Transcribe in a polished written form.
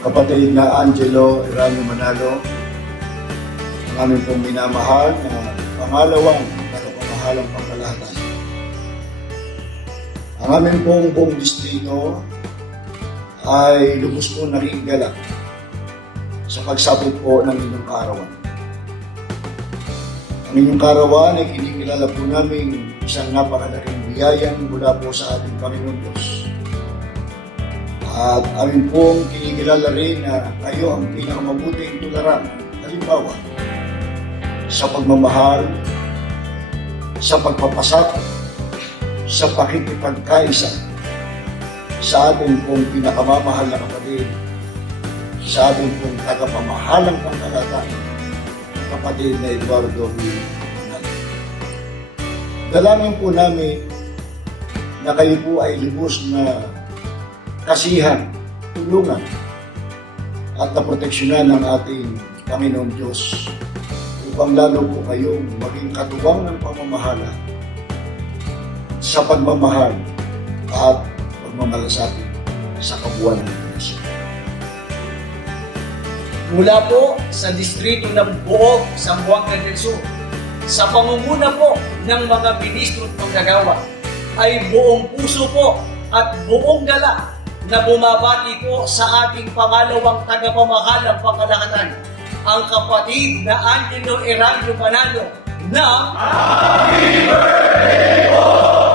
kapatid na Angelo Eranio Manalo, ang aming pong minamahal na pangalawang tagapamahalang pangkalahatan. Ang aming pong buong distrito ay lubos po naging galak sa pagsabot po ng inyong kaarawan. Ang inyong kaarawan ay kinikilala po namin isang napakalaking biyayang mula po sa ating Panginoon Diyos. At amin pong kinikilala rin na kayo ang pinakamabuting tularan, halimbawa, sa pagmamahal, sa pagpapasakop, sa pakikipagkaisa, sa ating pong pinakamamahal na kapatid, sa ating pong tagapamahalang pangkalahatan, kapatid na Eduardo V. Manalo. Dalangin po namin na kayo po ay lubos na kasihan, tulungan, at naproteksyonan ng ating Panginoon Diyos upang lalo po kayong maging katuwang ng pamamahala sa pagmamahal at pagmamalasakit sa kabuuan ng Diyos. Mula po sa distrito ng Buog, Zamboanga del Sur, sa pangunguna po ng mga ministro at manggagawa, ay buong puso po at buong gala na bumabati po sa ating pangalawang tagapamahalang pangkalahatan, ang kapatid na Angelo Eranio Manalo ng Happy Birthday po!